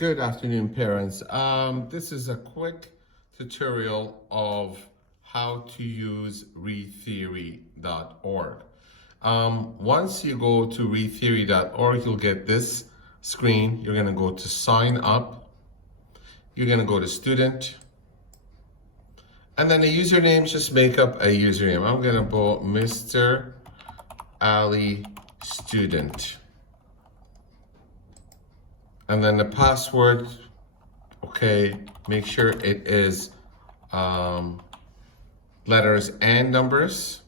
Good afternoon, parents. This is a quick tutorial of how to use readtheory.org. Once you go to readtheory.org, you'll get this screen. You're going to go to sign up. You're going to go to student. And then the username, just make up a username. I'm going to put Mr. Ali Student. And then the password, okay, make sure it is letters and numbers.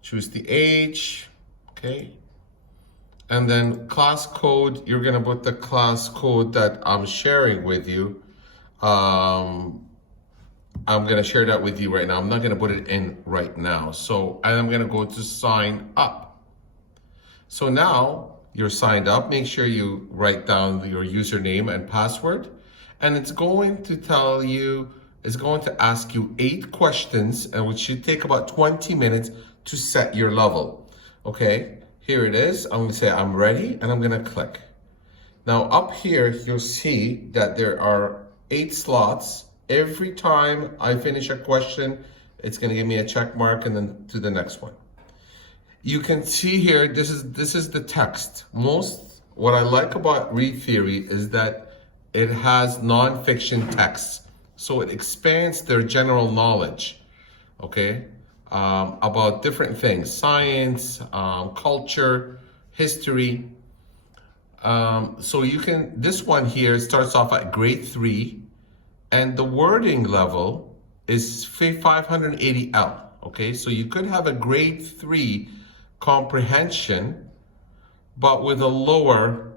Choose the age, okay. And then class code, you're gonna put the class code that I'm sharing with you. I'm gonna share that with you right now. I'm not gonna put it in right now. So, and I'm gonna go to sign up. So now, you're signed up. Make sure you write down your username and password. And it's going to tell you, it's going to ask you 8 questions, and which should take about 20 minutes to set your level. Okay, here it is. I'm going to say I'm ready, and I'm going to click. Now up here, you'll see that there are 8 slots. Every time I finish a question, it's going to give me a check mark and then to the next one. You can see here, this is the text. What I like about Readtheory is that it has non-fiction texts. So it expands their general knowledge, okay, about different things, science, culture, history. So you can, this one here starts off at grade 3, and the wording level is 580L, okay? So you could have a grade 3 comprehension, but with a lower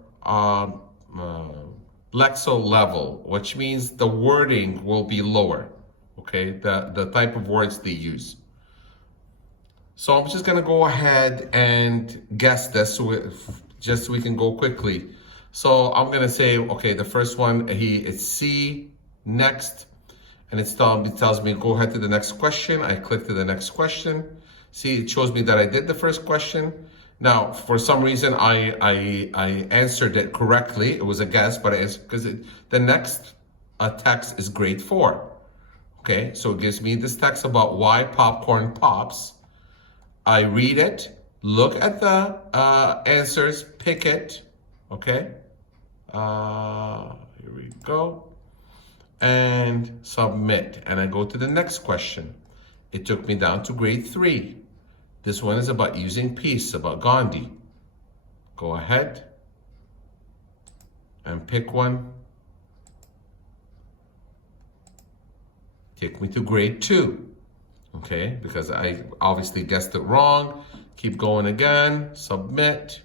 lexile level, which means the wording will be lower, okay, the type of words they use. So I'm just gonna go ahead and guess this just so we can go quickly. So I'm gonna say, okay, the first one, it's C, next, and it tells me go ahead to the next question. I click to the next question. See, it shows me that I did the first question. Now, for some reason, I answered it correctly. It was a guess, but because the next text is grade 4. Okay, so it gives me this text about why popcorn pops. I read it, look at the answers, pick it. Okay, here we go, and submit. And I go to the next question. It took me down to grade 3. This one is about using peace, about Gandhi. Go ahead and pick one. Take me to grade 2, okay? Because I obviously guessed it wrong. Keep going again, submit.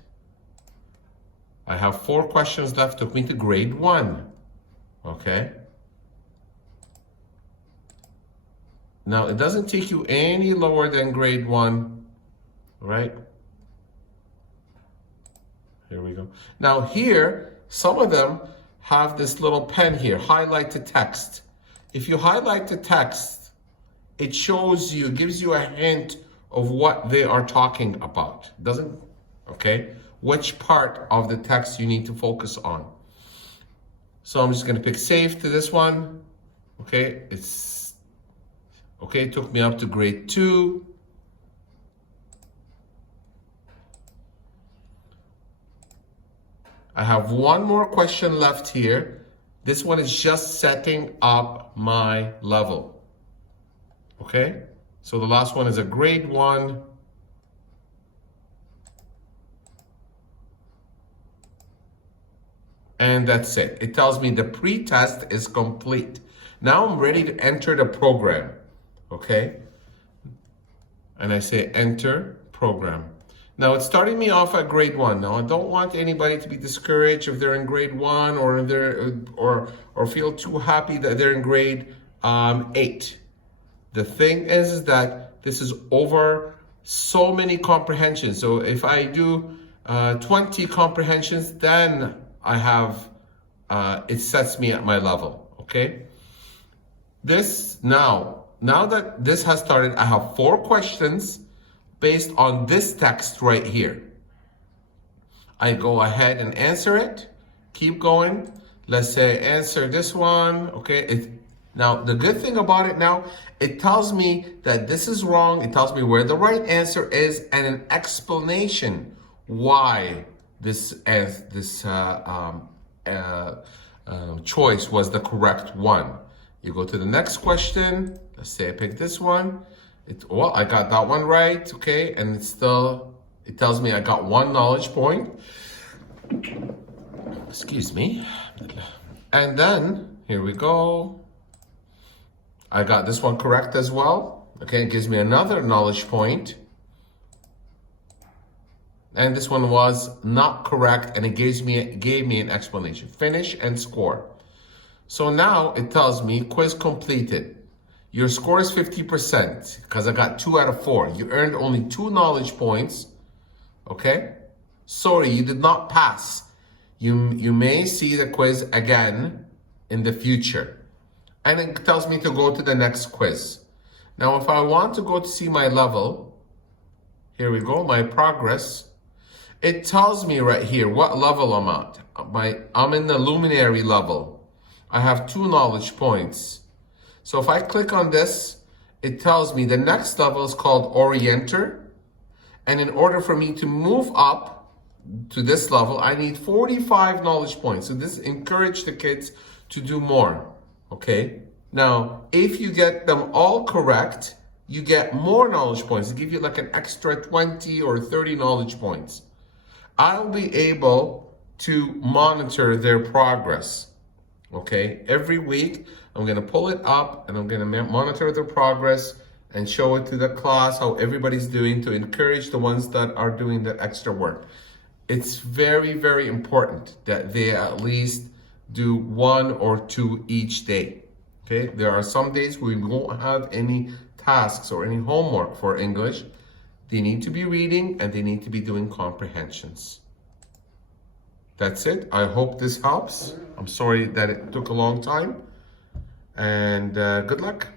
I have 4 questions left, took me to grade 1, okay? Now, it doesn't take you any lower than grade 1, right? Here we go. Now here, some of them have this little pen here, highlight the text. If you highlight the text, it shows you, gives you a hint of what they are talking about. Doesn't, okay? Which part of the text you need to focus on. So I'm just gonna pick save to this one. Okay, it took me up to grade 2. I have one more question left here. This one is just setting up my level. Okay, so the last one is a grade 1. And that's it. It tells me the pre-test is complete. Now I'm ready to enter the program. Okay, and I say enter program. Now it's starting me off at grade 1. Now I don't want anybody to be discouraged if they're in grade 1 or or feel too happy that they're in grade 8. The thing is that this is over so many comprehensions. So if I do 20 comprehensions, then I have it sets me at my level. Okay, this now that this has started, I have 4 questions based on this text right here. I go ahead and answer it, keep going. Let's say answer this one, okay? Now, the good thing about it now, it tells me that this is wrong. It tells me where the right answer is and an explanation why this choice was the correct one. You go to the next question. Let's say I pick this one. Well, I got that one right, okay? And it tells me I got 1 knowledge point. Excuse me. And then, here we go. I got this one correct as well. Okay, it gives me another knowledge point. And this one was not correct, and it gave me an explanation. Finish and score. So now it tells me quiz completed. Your score is 50% because I got 2 out of 4. You earned only 2 knowledge points. Okay? Sorry, you did not pass. You may see the quiz again in the future. And it tells me to go to the next quiz. Now, if I want to go to see my level, here we go, my progress. It tells me right here what level I'm at. I'm in the luminary level. I have 2 knowledge points. So if I click on this, it tells me the next level is called Orienter. And in order for me to move up to this level, I need 45 knowledge points. So this encourages the kids to do more, okay? Now, if you get them all correct, you get more knowledge points. They give you like an extra 20 or 30 knowledge points. I'll be able to monitor their progress, okay? Every week, I'm gonna pull it up and I'm gonna monitor their progress and show it to the class, how everybody's doing, to encourage the ones that are doing the extra work. It's very, very important that they at least do 1 or 2 each day. Okay, there are some days we won't have any tasks or any homework for English. They need to be reading and they need to be doing comprehensions. That's it. I hope this helps. I'm sorry that it took a long time. And good luck.